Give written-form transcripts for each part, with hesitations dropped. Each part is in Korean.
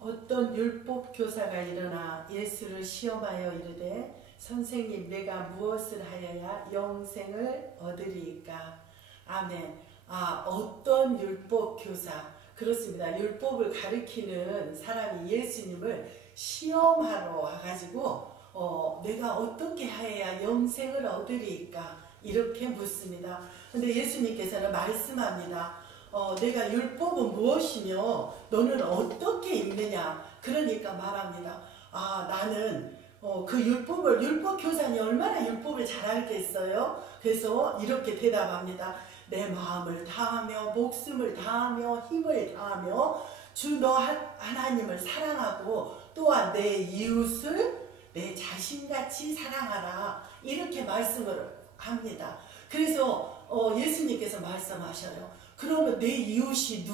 어떤 율법 교사가 일어나 예수를 시험하여 이르되 선생님 내가 무엇을 하여야 영생을 얻으리이까. 아멘. 어떤 율법 교사, 그렇습니다. 율법을 가르치는 사람이 예수님을 시험하러 와가지고 내가 어떻게 하여야 영생을 얻으리이까 이렇게 묻습니다. 근데 예수님께서는 말씀합니다. 내가 율법은 무엇이며 너는 어떻게 읽느냐. 그러니까 말합니다. 나는 그 율법 교사니 얼마나 율법을 잘 알겠어요? 그래서 이렇게 대답합니다. 내 마음을 다하며 목숨을 다하며 힘을 다하며 주 너 하나님을 사랑하고 또한 내 이웃을 내 자신같이 사랑하라. 이렇게 말씀을 합니다. 그래서 예수님께서 말씀하셔요. 그러면 내 이웃이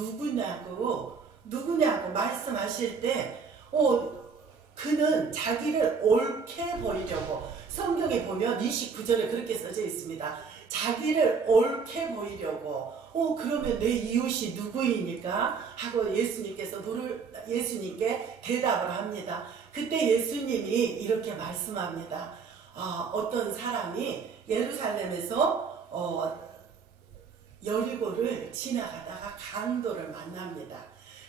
누구냐고 말씀하실 때 그는 자기를 옳게 보이려고, 성경에 보면 29절에 그렇게 써져 있습니다. 자기를 옳게 보이려고 그러면 내 이웃이 누구이니까 하고 예수님께 대답을 합니다. 그때 예수님이 이렇게 말씀합니다. 어떤 사람이 예루살렘에서 여리고를 지나가다가 강도를 만납니다.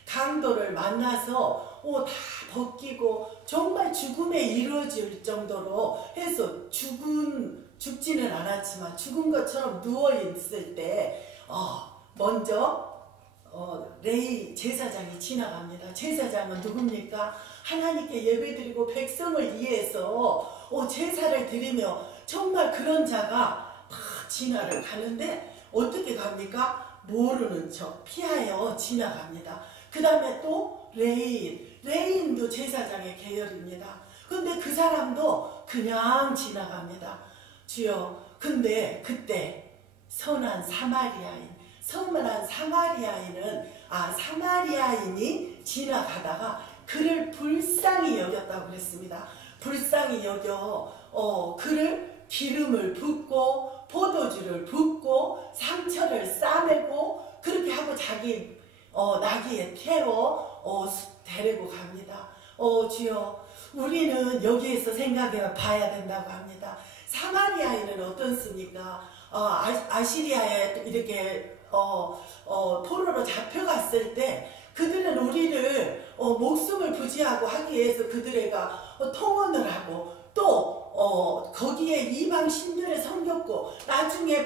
강도를 만나서 다 벗기고 정말 죽음에 이르러질 정도로 해서 죽지는 않았지만 죽은 것처럼 누워있을 때 먼저 레위 제사장이 지나갑니다. 제사장은 누굽니까? 하나님께 예배드리고 백성을 위해서 제사를 드리며 정말 그런 자가 막 지나를 가는데 어떻게 갑니까? 모르는 척 피하여 지나갑니다. 그 다음에 또 레인도 제사장의 계열입니다. 근데 그 사람도 그냥 지나갑니다. 주여, 근데 그때 선한 사마리아인이 지나가다가 그를 불쌍히 여겼다고 그랬습니다. 불쌍히 여겨 그를 기름을 붓고 포도주를 붓고 상처를 싸매고 그렇게 하고 자기 나귀에 태워 데리고 갑니다. 주여, 우리는 여기에서 생각해 봐야 된다고 합니다. 사마리아인은 어떻습니까? 아시리아에 이렇게 포로로 잡혀갔을 때 그들은 우리를 목숨을 부지하고 하기 위해서 그들에가 통원을 하고 또 거기에 이방 신들을 섬겼고 나중에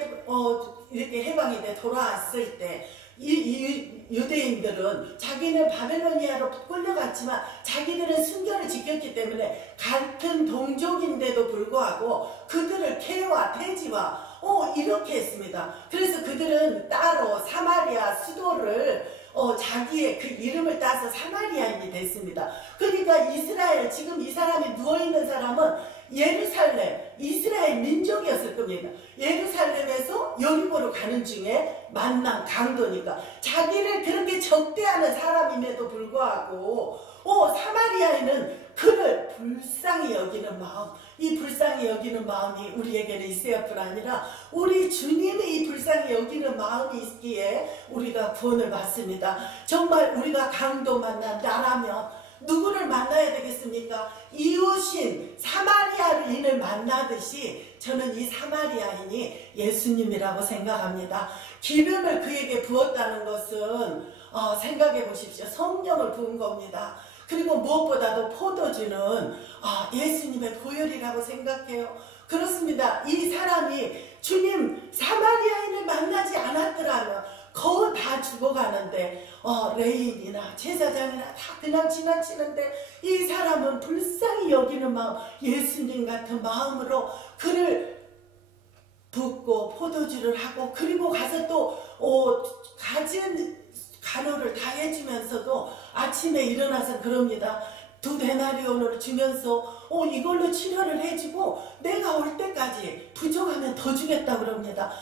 이렇게 해방이 돼 돌아왔을 때 이 유대인들은 자기는 바벨로니아로 끌려갔지만 자기들은 순결을 지켰기 때문에 같은 동족인데도 불구하고 그들을 개와 돼지와 이렇게 했습니다. 그래서 그들은 따로 사마리아 수도를 자기의 그 이름을 따서 사마리아인이 됐습니다. 그러니까 지금 이 사람이 누워있는 사람은 이스라엘 민족이었을 겁니다. 예루살렘에서 여리고로 가는 중에 만난 강도니까 자기를 그렇게 적대하는 사람임에도 불구하고 사마리아인은 그를 불쌍히 여기는 마음, 이 불쌍히 여기는 마음이 우리에게는 있어야 뿐 아니라 우리 주님의 이 불쌍히 여기는 마음이 있기에 우리가 구원을 받습니다. 정말 우리가 강도 만난다라면 누구를 만나야 되겠습니까? 이웃인 사마리아인을 만나듯이 저는 이 사마리아인이 예수님이라고 생각합니다. 기름을 그에게 부었다는 것은 생각해 보십시오. 성령을 부은 겁니다. 그리고 무엇보다도 포도주는 예수님의 보혈이라고 생각해요. 그렇습니다. 이 사람이 주님 사마리아인을 만나지 않았더라면 거의 다 죽어가는데 레인이나 제사장이나 다 그냥 지나치는데 이 사람은 불쌍히 여기는 마음, 예수님 같은 마음으로 그를 붓고 포도주를 하고 그리고 가서 또 가진 간호를 다 해주면서도 아침에 일어나서 그럽니다. 2데나리온을 주면서 이걸로 치료를 해주고 내가 올 때까지 부족하면 더 주겠다 그럽니다.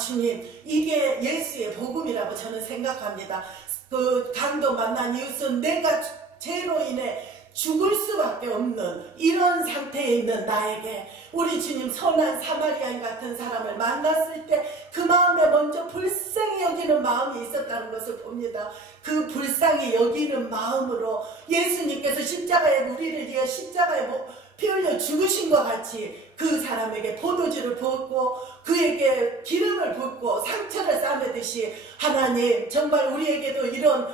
주님, 이게 예수의 복음이라고 저는 생각합니다. 그 강도 만난 이웃은 내가 죄로 인해 죽을 수밖에 없는 이런 상태에 있는 나에게 우리 주님 선한 사마리아인 같은 사람을 만났을 때 그 마음에 먼저 불쌍히 여기는 마음이 있었다는 것을 봅니다. 그 불쌍히 여기는 마음으로 예수님께서 십자가에 우리를 위해 십자가에 피 흘려 죽으신 것 같이 그 사람에게 포도주를 부었고 그에게 기름을 붓고 상처를 싸매듯이 하나님 정말 우리에게도 이런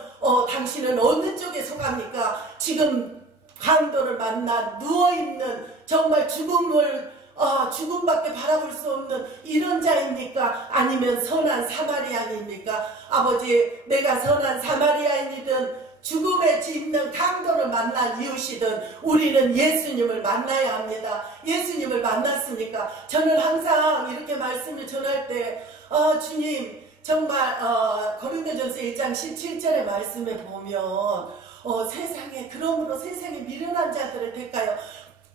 당신은 어느 쪽에 속합니까? 지금 강도를 만나 누워있는 정말 죽음밖에 바라볼 수 없는 이런 자입니까? 아니면 선한 사마리아인입니까? 아버지, 내가 선한 사마리아인이든 죽음에 짓는 강도를 만난 이웃이든 우리는 예수님을 만나야 합니다. 예수님을 만났으니까 저는 항상 이렇게 말씀을 전할 때 주님 정말 고린도전서 1장 17절의 말씀에 보면 세상에 그러므로 세상에 미련한 자들을 택하여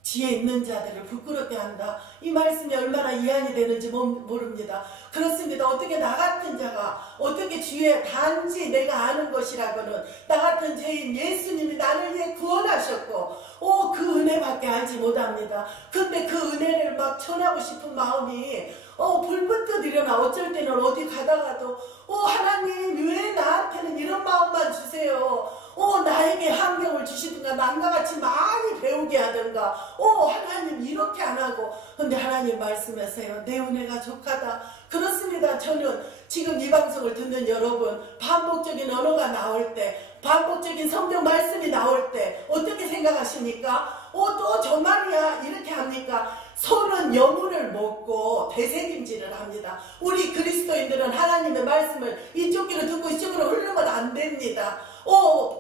지혜 있는 자들을 부끄럽게 한다. 이 말씀이 얼마나 이해가 되는지 모릅니다. 그렇습니다. 어떻게 나 같은 자가 어떻게 주의 단지 내가 아는 것이라고는 나 같은 죄인 예수님이 나를 위해 구원하셨고 그 은혜밖에 알지 못합니다. 근데 그 은혜를 막 전하고 싶은 마음이 불붙듯 일어나. 어쩔 때는 어디 가다가도 하나님 왜 나한테는 이런 마음만 주세요. 나에게 환경을 주시든가 남과 같이 많이 배우게 하든가 하나님 이렇게 안 하고. 근데 하나님 말씀하세요. 내 은혜가 족하다. 그렇습니다. 저는 지금 이 방송을 듣는 여러분 반복적인 언어가 나올 때 반복적인 성경 말씀이 나올 때 어떻게 생각하십니까? 또 저 말이야 이렇게 합니까? 손은 여물을 먹고 되새김질을 합니다. 우리 그리스도인들은 하나님의 말씀을 이쪽 귀로 듣고 이쪽으로 흐르면 안 됩니다.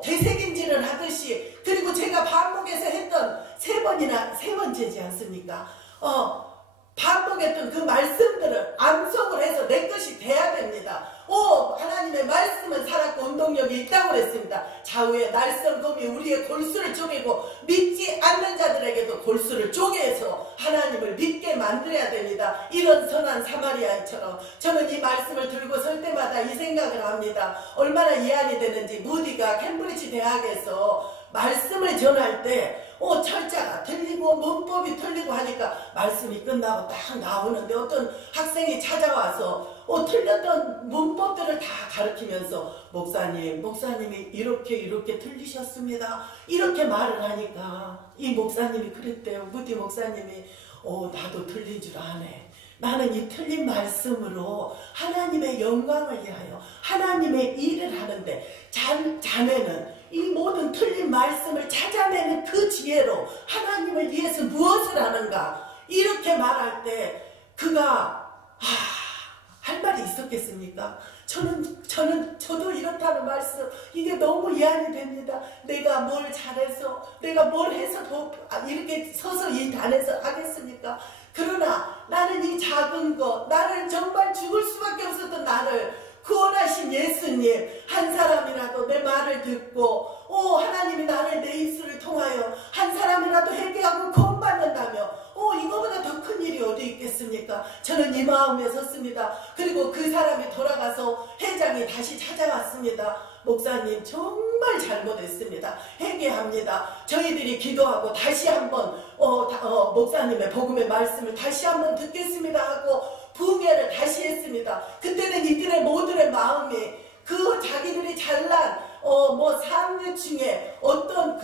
되새김질을 하듯이. 그리고 제가 반복해서 했던 세 번째지 않습니까? 반복했던 그 말씀들을 암송을 해서 내 것이 돼야 됩니다. 하나님의 말씀은 살았고 운동력이 있다고 그랬습니다. 좌우의 날성검이 우리의 골수를 쪼개고 믿지 않는 자들에게도 골수를 쪼개서 하나님을 믿게 만들어야 됩니다. 이런 선한 사마리아인처럼 저는 이 말씀을 들고 설 때마다 이 생각을 합니다. 얼마나 이해안이 되는지. 무디가 캠브리지 대학에서 말씀을 전할 때 철자가 틀리고 문법이 틀리고 하니까 말씀이 끝나고 딱 나오는데 어떤 학생이 찾아와서 틀렸던 문법들을 다 가르치면서 목사님이 이렇게 틀리셨습니다. 이렇게 말을 하니까 이 목사님이 그랬대요. 무디 목사님이 나도 틀린 줄 아네. 나는 이 틀린 말씀으로 하나님의 영광을 위하여 하나님의 일을 하는데 자네는 이 모든 틀린 말씀을 찾아내는 그 지혜로 하나님을 위해서 무엇을 하는가 이렇게 말할 때 그가 할 말이 있었겠습니까? 저도 이렇다는 말씀 이게 너무 이해가 됩니다. 내가 뭘 잘해서 내가 뭘 해서 더 이렇게 서서 이 단에서 하겠습니까? 그러나 나는 이 작은 것 나를 정말 죽을 수밖에 없었던 나를 구원하신 예수님 한 사람이라도 내 말을 듣고 하나님이 나를 내 입술을 통하여 한 사람이라도 회개하고 구원받는다며 이거보다 더 큰 일이 어디 있겠습니까? 저는 이 마음에 섰습니다. 그리고 그 사람이 돌아가서 회장이 다시 찾아왔습니다. 목사님 정말 잘못했습니다. 회개합니다. 저희들이 기도하고 다시 한번 목사님의 복음의 말씀을 다시 한번 듣겠습니다 하고 부흥회를 다시 했습니다. 그때는 이들의 모두의 마음이 그 자기들이 잘난 상류층의 어떤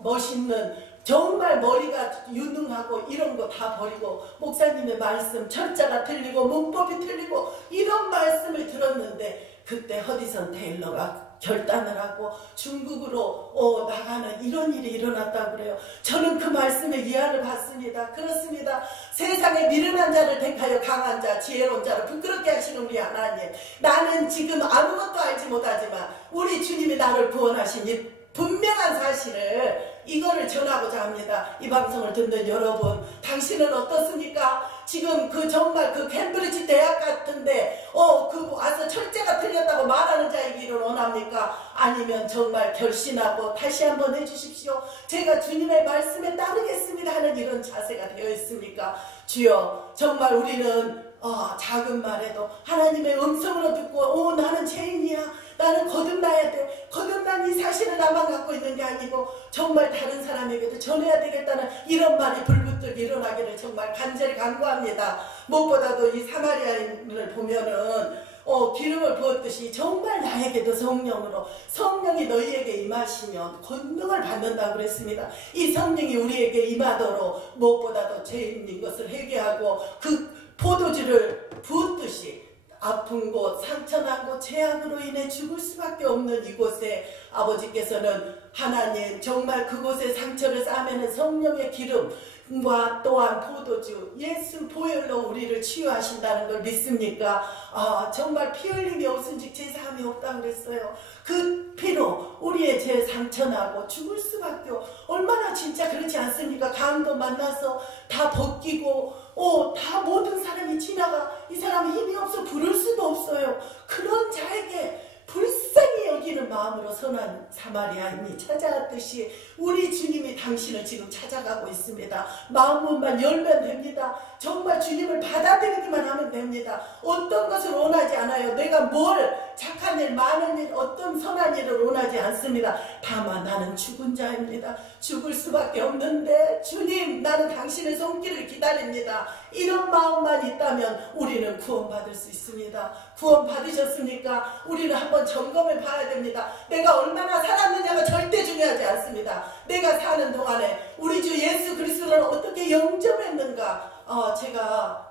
멋있는 정말 머리가 유능하고 이런 거 다 버리고 목사님의 말씀 철자가 틀리고 문법이 틀리고 이런 말씀을 들었는데 그때 허디선 테일러가 결단을 하고 중국으로 나가는 이런 일이 일어났다고 그래요. 저는 그 말씀의 이해를 받습니다. 그렇습니다. 세상에 미련한 자를 택하여 강한 자, 지혜로운 자를 부끄럽게 하시는 우리 하나님. 나는 지금 아무것도 알지 못하지만 우리 주님이 나를 구원하신 이 분명한 사실을 이거를 전하고자 합니다. 이 방송을 듣는 여러분, 당신은 어떻습니까? 지금 정말 캠브리지 대학 같은데 와서 철제가 틀렸다고 말하는 자이기를 원합니까? 아니면 정말 결심하고 다시 한번 해주십시오. 제가 주님의 말씀에 따르겠습니다 하는 이런 자세가 되어 있습니까? 주여, 정말 우리는 작은 말에도 하나님의 음성으로 듣고 나는 죄인이야. 나는 거듭나야 돼. 거듭난 나만 이 사실을 나만 갖고 있는 게 아니고 정말 다른 사람에게도 전해야 되겠다는 이런 말이 불붙들고 일어나기를 정말 간절히 간구합니다. 무엇보다도 이 사마리아인을 보면은 기름을 부었듯이 정말 나에게도 성령이 너희에게 임하시면 권능을 받는다고 그랬습니다. 이 성령이 우리에게 임하도록 무엇보다도 죄 있는 것을 회개하고 그 포도주를 부었듯이 아픈 곳, 상처난 곳, 재앙으로 인해 죽을 수밖에 없는 이곳에 아버지께서는 하나님 정말 그곳에 상처를 싸매는 성령의 기름과 또한 포도주, 예수 보혈로 우리를 치유하신다는 걸 믿습니까? 정말 피 흘림이 없은즉 제사함이 없다고 그랬어요. 그 피로 우리의 죄 상처나고 죽을 수밖에 얼마나 진짜 그렇지 않습니까? 강도 만나서 다 벗기고 다 모든 사람이 지나가 이 사람이 힘이 없어 부를 수도 없어요. 그런 자에게 불쌍히 여기는 마음으로 선한 사마리아인이 찾아왔듯이 우리 주님이 당신을 지금 찾아가고 있습니다. 마음만 열면 됩니다. 정말 주님을 받아들이기만 하면 됩니다. 어떤 것을 원하지 않아요. 내가 뭘 착한 일, 많은 일, 어떤 선한 일을 원하지 않습니다. 다만 나는 죽은 자입니다. 죽을 수밖에 없는데 주님 나는 당신의 손길을 기다립니다. 이런 마음만 있다면 우리는 구원받을 수 있습니다. 구원 받으셨습니까? 우리는 한번 점검해 봐야 됩니다. 내가 얼마나 살았느냐가 절대 중요하지 않습니다. 내가 사는 동안에 우리 주 예수 그리스도를 어떻게 영접했는가. 제가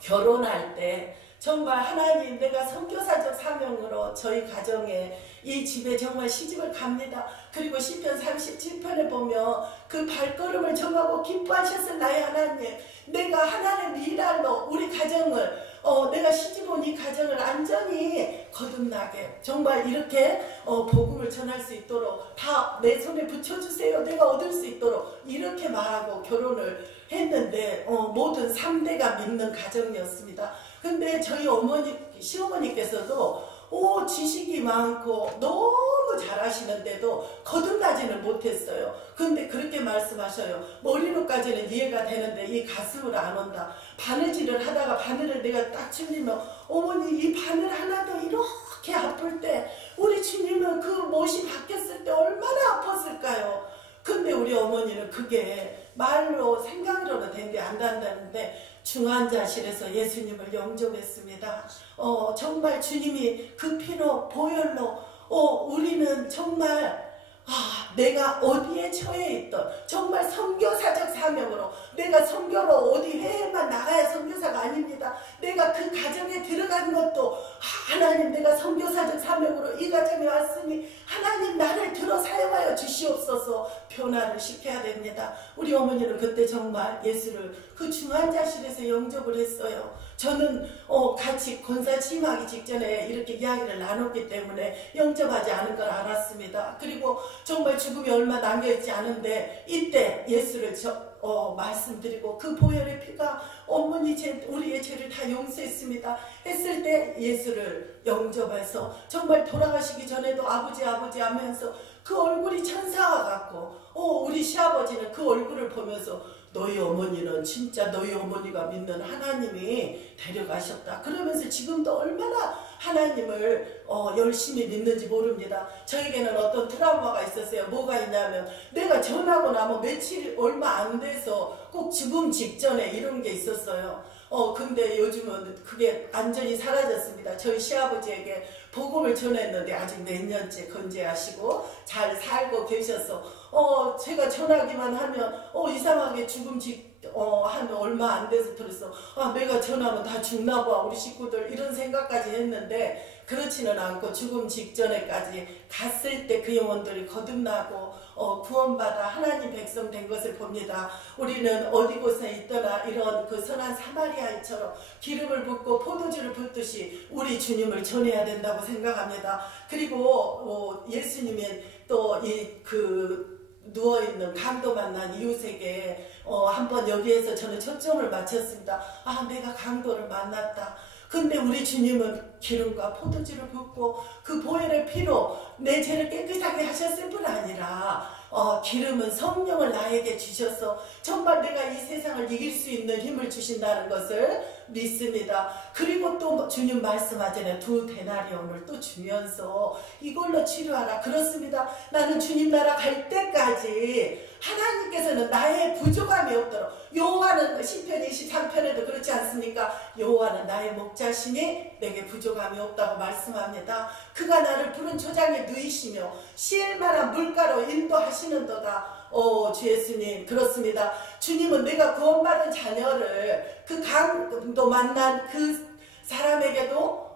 결혼할 때 정말 하나님 내가 선교사적 사명으로 저희 가정에 이 집에 정말 시집을 갑니다. 그리고 시편 37편에 보면 그 발걸음을 정하고 기뻐하셨을 나의 하나님, 내가 하나님의 일할로 우리 가정을 내가 시집 온 이 가정을 안전히 거듭나게 정말 이렇게 복음을 전할 수 있도록 다 내 손에 붙여주세요. 내가 얻을 수 있도록 이렇게 말하고 결혼을 했는데 모든 3대가 믿는 가정이었습니다. 근데 저희 시어머니께서도 지식이 많고 너무 잘하시는데도 거듭나지는 못했어요. 근데 그렇게 말씀하셔요. 머리로까지는 이해가 되는데 이 가슴으로 안 온다. 바느질을 하다가 바늘을 내가 딱 찔리면 어머니 이 바늘 하나도 이렇게 아플 때 우리 주님은 그 못이 바뀌었을 때 얼마나 아팠을까요? 근데 우리 어머니는 그게 말로 생각으로는 된게 안 된다는데 중환자실에서 예수님을 영접했습니다. 정말 주님이 그 피로 보혈로 우리는 정말 내가 어디에 처해 있던 정말 선교사적 사명으로 내가 선교로 어디 해외만 나가야 선교사가 아닙니다. 내가 그 가정에 들어간 것도 하나님 내가 선교사적 사명으로 이 가정에 왔으니 하나님 나를 들어 사용하여 주시옵소서 변화를 시켜야 됩니다. 우리 어머니는 그때 정말 예수를 그 중환자실에서 영접을 했어요. 저는 같이 권사 취임하기 직전에 이렇게 이야기를 나눴기 때문에 영접하지 않은 걸 알았습니다. 그리고 정말 죽음이 얼마 남겨있지 않은데 이때 예수를 말씀드리고 그 보혈의 피가 어머니 우리의 죄를 다 용서했습니다. 했을 때 예수를 영접해서 정말 돌아가시기 전에도 아버지 하면서 그 얼굴이 천사와 같고 우리 시아버지는 그 얼굴을 보면서 너희 어머니는 진짜 너희 어머니가 믿는 하나님이 데려가셨다. 그러면서 지금도 얼마나 하나님을 열심히 믿는지 모릅니다. 저에게는 어떤 트라우마가 있었어요. 뭐가 있냐면 내가 전하고 나면 며칠 얼마 안 돼서 꼭 죽음 직전에 이런 게 있었어요. 근데 요즘은 그게 완전히 사라졌습니다. 저희 시아버지에게 복음을 전했는데 아직 몇 년째 건재하시고 잘 살고 계셔서 제가 전하기만 하면 이상하게 죽음 한 얼마 안 돼서 들었어. 내가 전하면 다 죽나 봐 우리 식구들 이런 생각까지 했는데 그렇지는 않고 죽음 직전에까지 갔을 때 그 영혼들이 거듭나고 구원받아 하나님 백성 된 것을 봅니다. 우리는 어디 곳에 있더나 이런 그 선한 사마리아인처럼 기름을 붓고 포도주를 붓듯이 우리 주님을 전해야 된다고 생각합니다. 그리고 예수님이 또 누워있는 강도 만난 이웃에게 한번 여기에서 저는 초점을 맞췄습니다. 내가 강도를 만났다. 근데 우리 주님은 기름과 포도주를 붓고 그 보혈의 피로 내 죄를 깨끗하게 하셨을 뿐 아니라 기름은 성령을 나에게 주셔서 정말 내가 이 세상을 이길 수 있는 힘을 주신다는 것을 믿습니다. 그리고 또 주님 말씀하잖아요. 2데나리온을 또 주면서 이걸로 치료하라. 그렇습니다. 나는 주님 나라 갈 때까지 하나님께서는 나의 부족함이 없도록, 여호와는 시편 23편에도 그렇지 않습니까? 여호와는 나의 목자시니 내게 부족함이 없다고 말씀합니다. 그가 나를 푸른 초장에 누이시며 쉴 만한 물가로 인도하시는도다. 주 예수님, 그렇습니다. 주님은 내가 구원받은 자녀를 그 강도 만난 그 사람에게도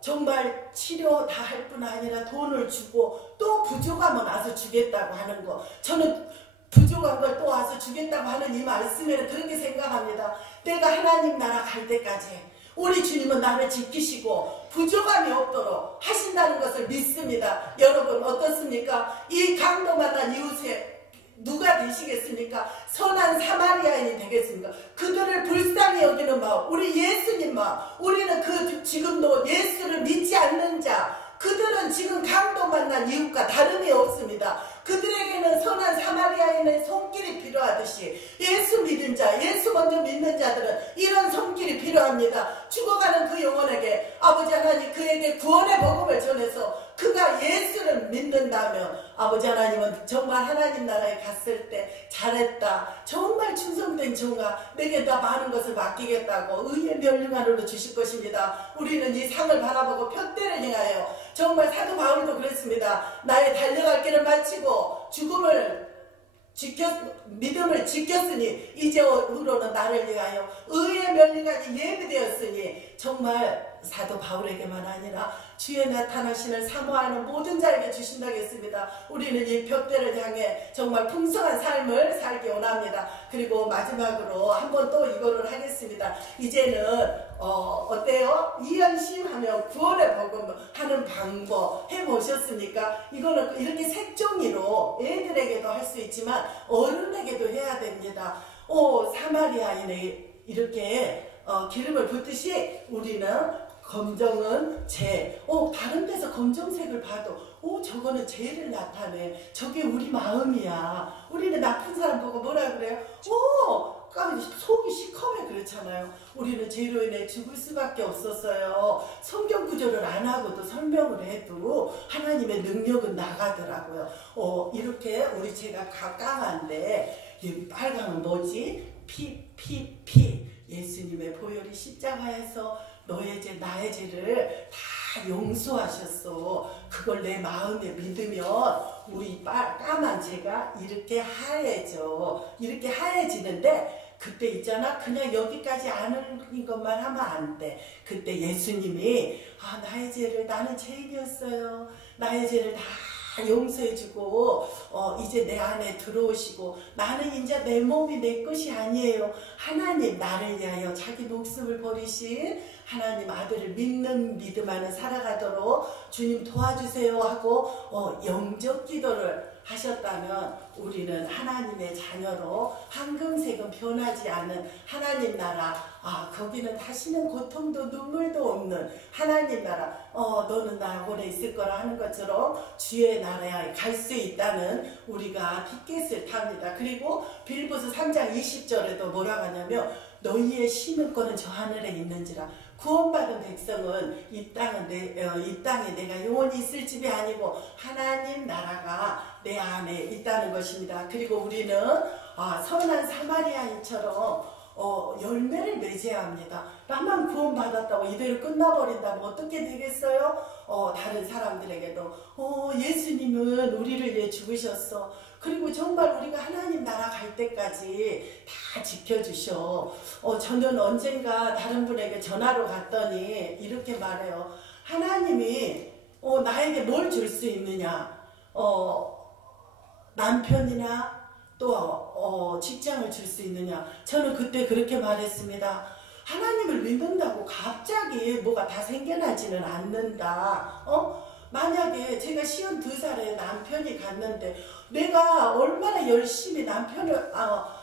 정말 치료 다 할 뿐 아니라 돈을 주고 또 부족하면 와서 주겠다고 하는 거, 저는 부족한 걸 또 와서 주겠다고 하는 이 말씀에는 그렇게 생각합니다. 내가 하나님 나라 갈 때까지 우리 주님은 나를 지키시고 부족함이 없도록 하신다는 것을 믿습니다. 여러분 어떻습니까? 이 강도 만난 이웃에 누가 되시겠습니까? 선한 사마리아인이 되겠습니까? 그들을 불쌍히 여기는 마음, 우리 예수님 마음, 우리는 지금도 예수를 믿지 않는 자, 그들은 지금 강도 만난 이웃과 다름이 없습니다. 그들에게는 선한 사마리아인의 손길이 필요하듯이 예수 믿은 자, 예수 먼저 믿는 자들은 이런 손길이 필요합니다. 죽어가는 그 영혼에게 아버지 하나님 그에게 구원의 복음을 전해서 그가 예수를 믿는다면 아버지 하나님은 정말 하나님 나라에 갔을 때 잘했다, 정말 충성된 종아, 내게 다 많은 것을 맡기겠다고 의의 면류관으로 주실 것입니다. 우리는 이 상을 바라보고 표대를 행하여 정말 사도 바울도 그랬습니다. 나의 달려갈 길을 마치고 믿음을 지켰으니 이제후로는 나를 위하여 의의 면류관이 예비되었으니, 정말 사도 바울에게만 아니라 주의 나타나시는 사모하는 모든 자에게 주신다고 했습니다. 우리는 이 벽대를 향해 정말 풍성한 삶을 살기 원합니다. 그리고 마지막으로 한번 또 이거를 하겠습니다. 이제는 어때요? 이연심하면 구원의 복음 하는 방법 해보셨습니까? 이거는 이렇게 색종이로 애들에게도 할 수 있지만 어른에게도 해야 됩니다. 사마리아인이 이렇게 기름을 붓듯이 우리는 검정은 죄. 다른 데서 검정색을 봐도 저거는 죄를 나타내. 저게 우리 마음이야. 우리는 나쁜 사람 보고 뭐라 그래요? 속이 시커매 그렇잖아요. 우리는 죄로 인해 죽을 수밖에 없었어요. 성경 구절을 안 하고도 설명을 해도 하나님의 능력은 나가더라고요. 이렇게 우리 죄가 까만데 이 빨강은 뭐지? 피. 예수님의 보혈이 십자가에서 너의 죄, 나의 죄를 다 용서하셨어. 그걸 내 마음에 믿으면 우리 까만 죄가 이렇게 하얘져. 이렇게 하얘지는데 그때 있잖아, 그냥 여기까지 아는 것만 하면 안 돼. 그때 예수님이 나의 죄를, 나는 죄인이었어요, 나의 죄를 다 용서해주고 이제 내 안에 들어오시고, 나는 이제 내 몸이 내 것이 아니에요. 하나님 나를 위하여 자기 목숨을 버리신 하나님 아들을 믿는 믿음 안에 살아가도록 주님 도와주세요 하고 영적 기도를 하셨다면 우리는 하나님의 자녀로 황금색은 변하지 않는 하나님 나라, 거기는 다시는 고통도 눈물도 없는 하나님 나라, 너는 나하고는 있을 거라 하는 것처럼 주의 나라에 갈 수 있다는 우리가 핏깃을 탑니다. 그리고 빌보서 3장 20절에도 뭐라고 하냐면 너희의 심을 거는 저 하늘에 있는지라. 구원받은 백성은 이 땅에 내가 영원히 있을 집이 아니고 하나님 나라가 내 안에 있다는 것입니다. 그리고 우리는 선한 사마리아인처럼 열매를 맺어야 합니다. 나만 구원받았다고 이대로 끝나버린다면 어떻게 되겠어요? 다른 사람들에게도 예수님은 우리를 위해 죽으셨어. 그리고 정말 우리가 하나님 나라 갈 때까지 다 지켜주셔. 저는 언젠가 다른 분에게 전화로 갔더니 이렇게 말해요. 하나님이 나에게 뭘 줄 수 있느냐? 남편이나 또 직장을 줄 수 있느냐? 저는 그때 그렇게 말했습니다. 하나님을 믿는다고 갑자기 뭐가 다 생겨나지는 않는다. 만약에 제가 52살에 남편이 갔는데 내가 얼마나 열심히 남편을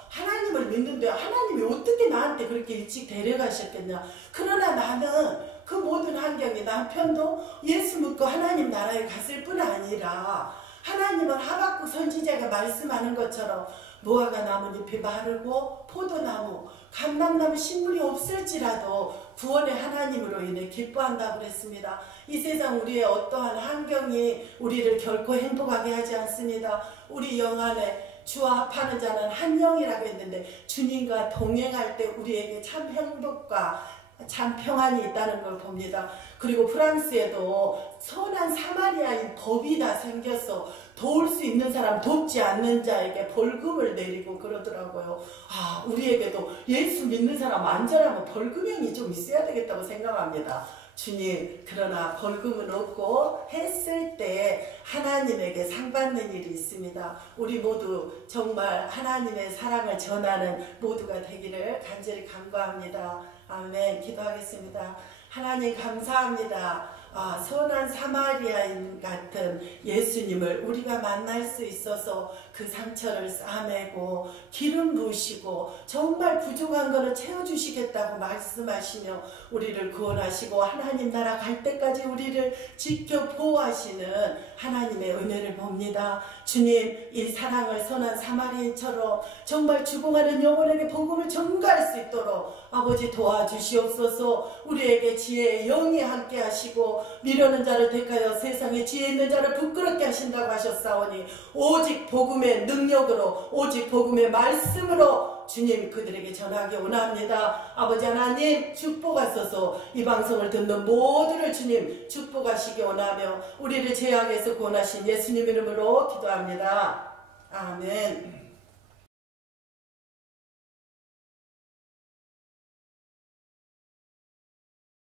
하나님을 믿는데 하나님이 어떻게 나한테 그렇게 일찍 데려가셨겠냐. 그러나 나는 그 모든 환경이 남편도 예수 믿고 하나님 나라에 갔을 뿐 아니라 하나님은 하박국 선지자가 말씀하는 것처럼 무화과 나뭇잎이 마르고 포도나무, 감람나무 식물이 없을지라도 구원의 하나님으로 인해 기뻐한다고 그랬습니다. 이 세상 우리의 어떠한 환경이 우리를 결코 행복하게 하지 않습니다. 우리 영 안에 주와 합하는 자는 한 영이라고 했는데 주님과 동행할 때 우리에게 참 행복과 참 평안이 있다는 걸 봅니다. 그리고 프랑스에도 선한 사마리아인 법이 다 생겨서 도울 수 있는 사람 돕지 않는 자에게 벌금을 내리고 그러더라고요. 아, 우리에게도 예수 믿는 사람 안전하면 벌금형이 좀 있어야 되겠다고 생각합니다. 주님, 그러나 벌금은 없고 했을 때 하나님에게 상 받는 일이 있습니다. 우리 모두 정말 하나님의 사랑을 전하는 모두가 되기를 간절히 간구합니다. 아멘. 기도하겠습니다. 하나님 감사합니다. 선한 사마리아인 같은 예수님을 우리가 만날 수 있어서 그 상처를 싸매고 기름 부으시고 정말 부족한 것을 채워주시겠다고 말씀하시며 우리를 구원하시고 하나님 나라 갈 때까지 우리를 지켜 보호하시는 하나님의 은혜를 봅니다. 주님, 이 사랑을 선한 사마리아인처럼 정말 죽어가는 영혼에게 복음을 전가할 수 있도록 아버지 도와주시옵소서. 우리에게 지혜의 영이 함께 하시고 미련한 자를 택하여 세상에 지혜 있는 자를 부끄럽게 하신다고 하셨사오니 오직 복음의 능력으로 오직 복음의 말씀으로 주님 그들에게 전하기 원합니다. 아버지 하나님 축복하소서. 이 방송을 듣는 모두를 주님 축복하시기 원하며 우리를 죄악에서 구원하신 예수님 이름으로 기도합니다. 아멘.